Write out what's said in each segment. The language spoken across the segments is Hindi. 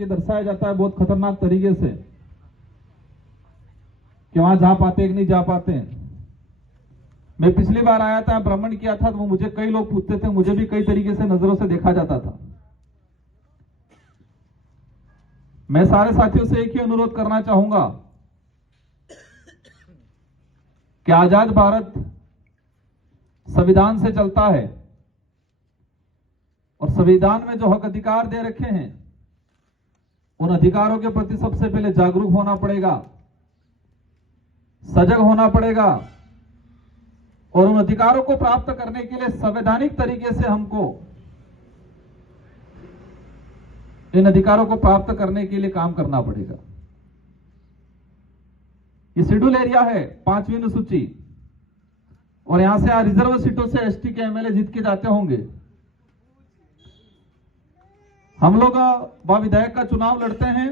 ये दर्शाया जाता है बहुत खतरनाक तरीके से कि वहां जा पाते कि नहीं जा पाते। मैं पिछली बार आया था, भ्रमण किया था, तो मुझे कई लोग पूछते थे, मुझे भी कई तरीके से नजरों से देखा जाता था। मैं सारे साथियों से एक ही अनुरोध करना चाहूंगा कि आजाद भारत संविधान से चलता है और संविधान में जो हक अधिकार दे रखे हैं उन अधिकारों के प्रति सबसे पहले जागरूक होना पड़ेगा, सजग होना पड़ेगा और उन अधिकारों को प्राप्त करने के लिए संवैधानिक तरीके से हमको इन अधिकारों को प्राप्त करने के लिए काम करना पड़ेगा। ये शेड्यूल एरिया है, 5वीं अनुसूची, और यहां से रिजर्व सीटों से एसटी के एमएलए जीत के जाते होंगे। हम लोग विधायक का चुनाव लड़ते हैं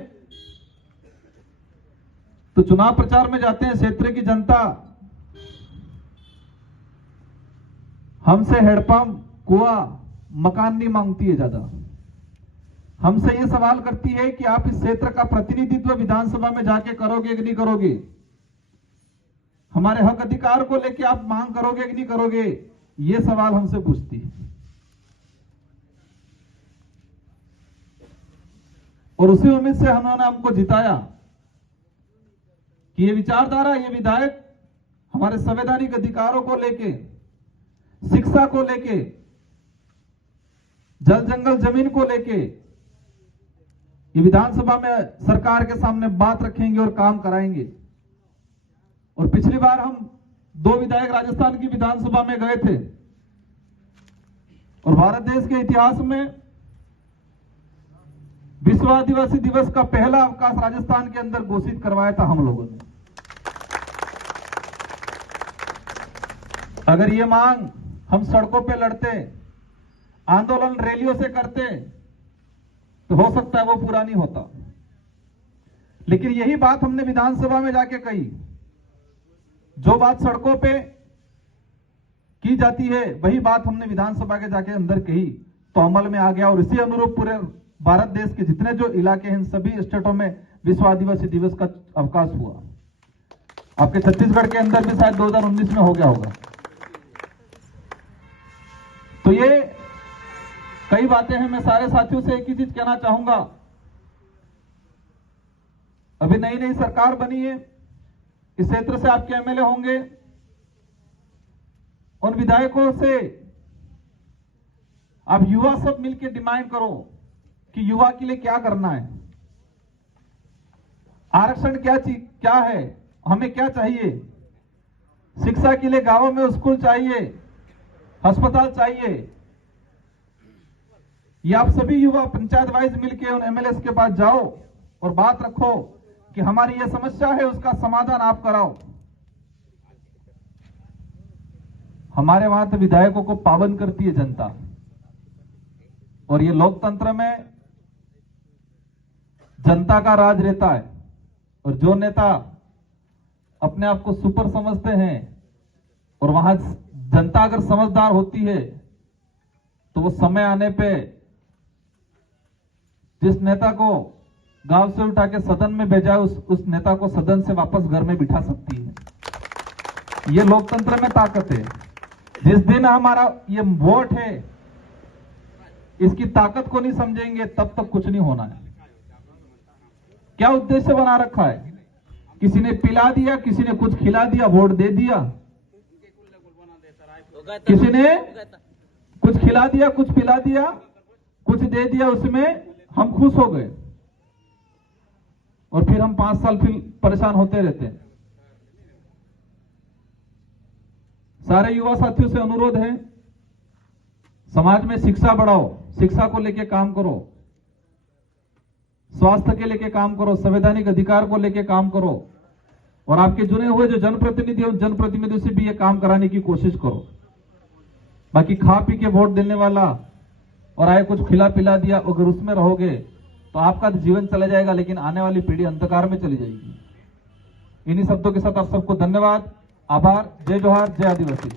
तो चुनाव प्रचार में जाते हैं, क्षेत्र की जनता हमसे हेडपंप, कुआं, मकान नहीं मांगती है, ज्यादा हमसे यह सवाल करती है कि आप इस क्षेत्र का प्रतिनिधित्व विधानसभा में जाके करोगे कि नहीं करोगे, हमारे हक अधिकार को लेके आप मांग करोगे कि नहीं करोगे, यह सवाल हमसे पूछती है। और उसी उम्मीद से उन्होंने हमको जिताया कि ये विचारधारा, ये विधायक हमारे संवैधानिक अधिकारों को लेके, शिक्षा को लेके, जल जंगल जमीन को लेके ये विधानसभा में सरकार के सामने बात रखेंगे और काम कराएंगे। और पिछली बार हम 2 विधायक राजस्थान की विधानसभा में गए थे और भारत देश के इतिहास में विश्व आदिवासी दिवस का पहला अवकाश राजस्थान के अंदर घोषित करवाया था हम लोगों ने। अगर ये मांग हम सड़कों पे लड़ते, आंदोलन रैलियों से करते, तो हो सकता है वो पूरा नहीं होता। लेकिन यही बात हमने विधानसभा में जाके कही, जो बात सड़कों पे की जाती है वही बात हमने विधानसभा के जाके अंदर कही, तो अमल में आ गया। और इसी अनुरूप पूरे भारत देश के जितने जो इलाके हैं सभी स्टेटों में विश्व आदिवासी दिवस का अवकाश हुआ। आपके छत्तीसगढ़ के अंदर भी शायद 2019 में हो गया होगा। तो ये कई बातें हैं। मैं सारे साथियों से एक ही चीज कहना चाहूंगा, अभी नई नई सरकार बनी है, इस क्षेत्र से आपके एमएलए होंगे, उन विधायकों से आप युवा सब मिलकर डिमांड करो कि युवा के लिए क्या करना है, आरक्षण क्या है, हमें क्या चाहिए, शिक्षा के लिए गांवों में स्कूल चाहिए, अस्पताल चाहिए। ये आप सभी युवा पंचायत वाइज मिलकर उन एमएलए के पास जाओ और बात रखो कि हमारी ये समस्या है, उसका समाधान आप कराओ। हमारे वहां तो विधायकों को पाबंद करती है जनता, और ये लोकतंत्र में जनता का राज रहता है। और जो नेता अपने आप को सुपर समझते हैं और वहां जनता अगर समझदार होती है तो वो समय आने पे जिस नेता को गांव से उठा के सदन में भेजा है उस नेता को सदन से वापस घर में बिठा सकती है। ये लोकतंत्र में ताकत है। जिस दिन हमारा ये वोट है, इसकी ताकत को नहीं समझेंगे तब तक कुछ नहीं होना है। क्या उद्देश्य बना रखा है, किसी ने पिला दिया, किसी ने कुछ खिला दिया, वोट दे दिया, किसी ने कुछ खिला दिया, कुछ पिला दिया, कुछ दे दिया, उसमें हम खुश हो गए और फिर हम 5 साल फिर परेशान होते रहते हैं। सारे युवा साथियों से अनुरोध है, समाज में शिक्षा बढ़ाओ, शिक्षा को लेके काम करो, स्वास्थ्य के लेके काम करो, संवैधानिक अधिकार को लेके काम करो, और आपके चुने हुए जो जनप्रतिनिधि है उन जनप्रतिनिधियों से भी ये काम कराने की कोशिश करो। बाकी खा पी के वोट देने वाला और आए कुछ खिला पिला दिया, अगर उसमें रहोगे तो आपका जीवन चला जाएगा, लेकिन आने वाली पीढ़ी अंधकार में चली जाएगी। इन्हीं शब्दों के साथ आप सबको धन्यवाद, आभार। जय जोहार, जय आदिवासी।